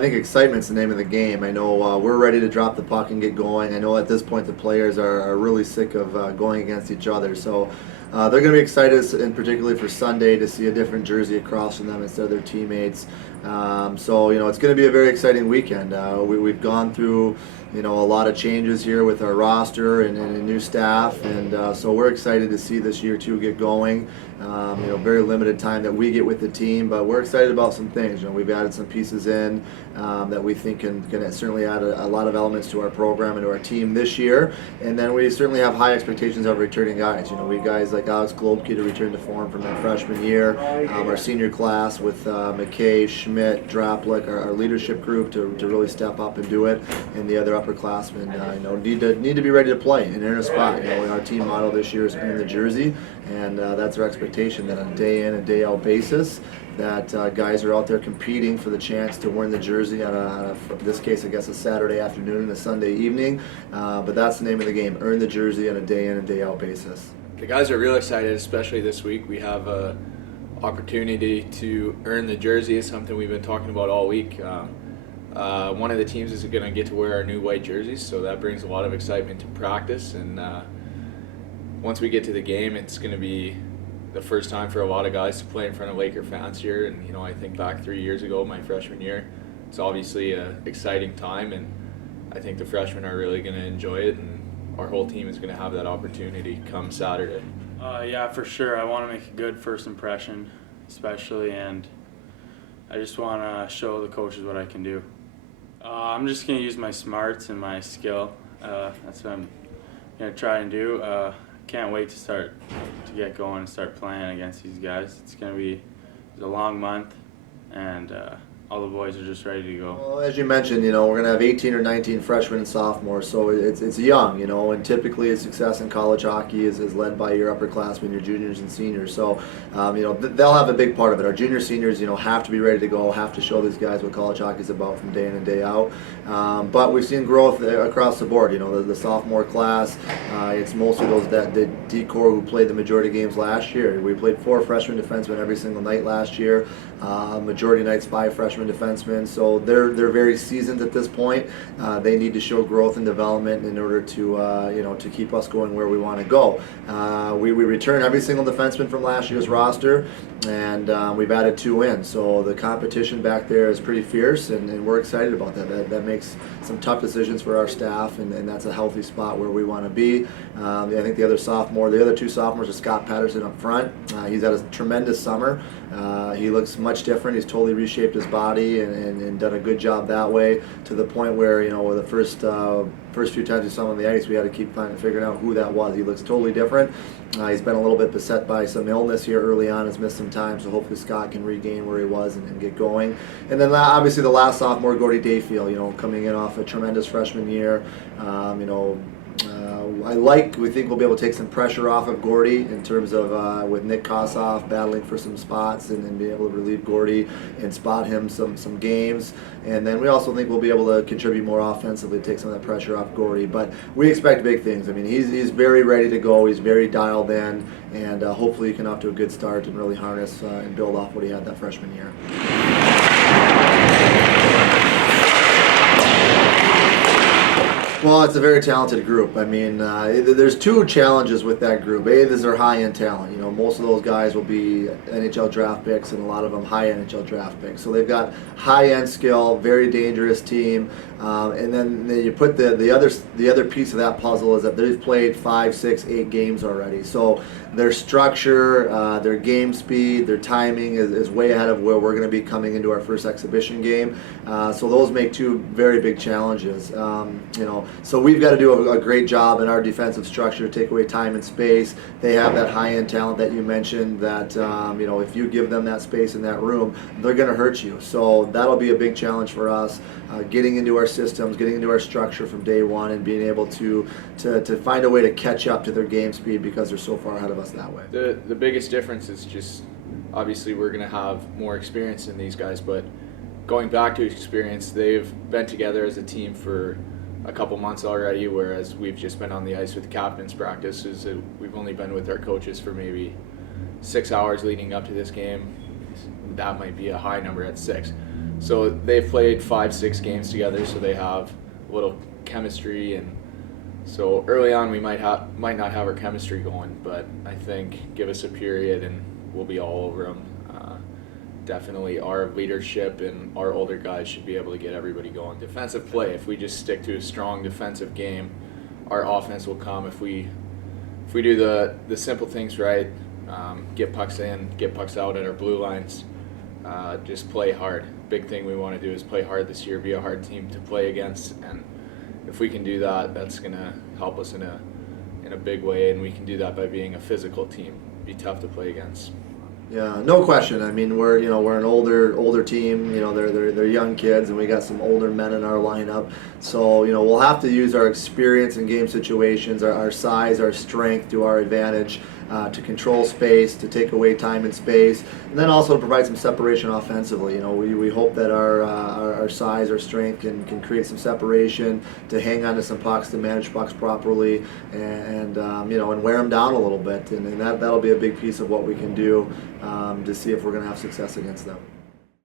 I think excitement's the name of the game. I know we're ready to drop the puck and get going. I know at this point the players are really sick of going against each other. So they're going to be excited, and particularly for Sunday, to see a different jersey across from them instead of their teammates. So it's going to be a very exciting weekend. We've gone through a lot of changes here with our roster and a new staff, and so we're excited to see this year too get going. Very limited time that we get with the team, but we're excited about some things. We've added some pieces in that we think can certainly add a lot of elements to our program and to our team this year. And then we certainly have high expectations of returning guys. We guys like Alex Loesch to return to form from that freshman year. Our senior class with McKay, Schmidt, Droplik, our leadership group to really step up and do it, and the other upperclassmen need to be ready to play and earn a spot. Our team motto this year is earn the jersey, and that's our expectation, that on a day in and day out basis, that guys are out there competing for the chance to win the jersey on in this case, I guess, a Saturday afternoon and a Sunday evening. But that's the name of the game: earn the jersey on a day in and day out basis. The guys are real excited, especially this week. We have a opportunity to earn the jersey. Is something we've been talking about all week. One of the teams is going to get to wear our new white jerseys, so that brings a lot of excitement to practice. And once we get to the game, it's going to be the first time for a lot of guys to play in front of Laker fans here. And I think back 3 years ago, my freshman year, it's obviously an exciting time, and I think the freshmen are really going to enjoy it, and our whole team is going to have that opportunity come Saturday. Yeah, for sure. I want to make a good first impression, especially, and I just want to show the coaches what I can do. I'm just going to use my smarts and my skill. That's what I'm going to try and do. Can't wait to get going and start playing against these guys. It's going to be a long month, and all the boys are just ready to go. Well, as you mentioned, we're going to have 18 or 19 freshmen and sophomores, so it's young, and typically success in college hockey is led by your upperclassmen, your juniors and seniors. So, they'll have a big part of it. Our junior seniors, have to be ready to go, have to show these guys what college hockey is about from day in and day out. But we've seen growth across the board. The sophomore class, it's mostly the D-core who played the majority of games last year. We played 4 freshman defensemen every single night last year. Majority nights 5 freshman defensemen, so they're very seasoned at this point. They need to show growth and development in order to keep us going where we want to go. We return every single defenseman from last year's roster, and we've added 2 in. So the competition back there is pretty fierce, and we're excited about that. That makes some tough decisions for our staff, and that's a healthy spot where we want to be. I think the other 2 sophomores are Scott Patterson up front. He's had a tremendous summer. He looks much different. He's totally reshaped his body and done a good job that way, to the point where the first few times we saw him on the ice, we had to keep figuring out who that was. He looks totally different. He's been a little bit beset by some illness here early on, has missed some time, so hopefully Scott can regain where he was and get going. And then obviously the last sophomore, Gordy Dayfield, coming in off a tremendous freshman year. We think we'll be able to take some pressure off of Gordy in terms of with Nick Kossoff battling for some spots, and being able to relieve Gordy and spot him some games. And then we also think we'll be able to contribute more offensively, take some of that pressure off Gordy. But we expect big things. I mean, he's very ready to go. He's very dialed in, and hopefully he can off to a good start and really harness and build off what he had that freshman year. Well, it's a very talented group. I mean, there's 2 challenges with that group. A, is their high-end talent. Most of those guys will be NHL draft picks, and a lot of them high NHL draft picks. So they've got high-end skill, very dangerous team. And then you put the other piece of that puzzle is that they've played 5, 6, 8 games already. So their structure, their game speed, their timing is way ahead of where we're going to be coming into our first exhibition game. So those make 2 very big challenges. So we've got to do a great job in our defensive structure to take away time and space. They have that high-end talent that you mentioned that, if you give them that space in that room, they're going to hurt you. So that'll be a big challenge for us, getting into our systems, getting into our structure from day one, and being able to find a way to catch up to their game speed because they're so far ahead of us that way. The biggest difference is just, obviously we're going to have more experience than these guys, but going back to experience, they've been together as a team for a couple months already, whereas we've just been on the ice with captain's practices. We've only been with our coaches for maybe 6 hours leading up to this game. That might be a high number at 6. So they've played 5-6 games together, so they have a little chemistry, and so early on we might not have our chemistry going, but I think give us a period and we'll be all over them. Definitely our leadership and our older guys should be able to get everybody going. Defensive play, if we just stick to a strong defensive game, our offense will come. If we do the simple things right, get pucks in, get pucks out at our blue lines, just play hard. Big thing we want to do is play hard this year, be a hard team to play against, and if we can do that, that's going to help us in a big way, and we can do that by being a physical team, be tough to play against. Yeah, no question. I mean, we're an older team. They're young kids, and we got some older men in our lineup. So we'll have to use our experience in game situations, our size, our strength to our advantage, to control space, to take away time and space, and then also to provide some separation offensively. We hope that our size, our strength can create some separation, to hang on to some pucks, to manage pucks properly, and wear them down a little bit, and that'll be a big piece of what we can do to see if we're going to have success against them.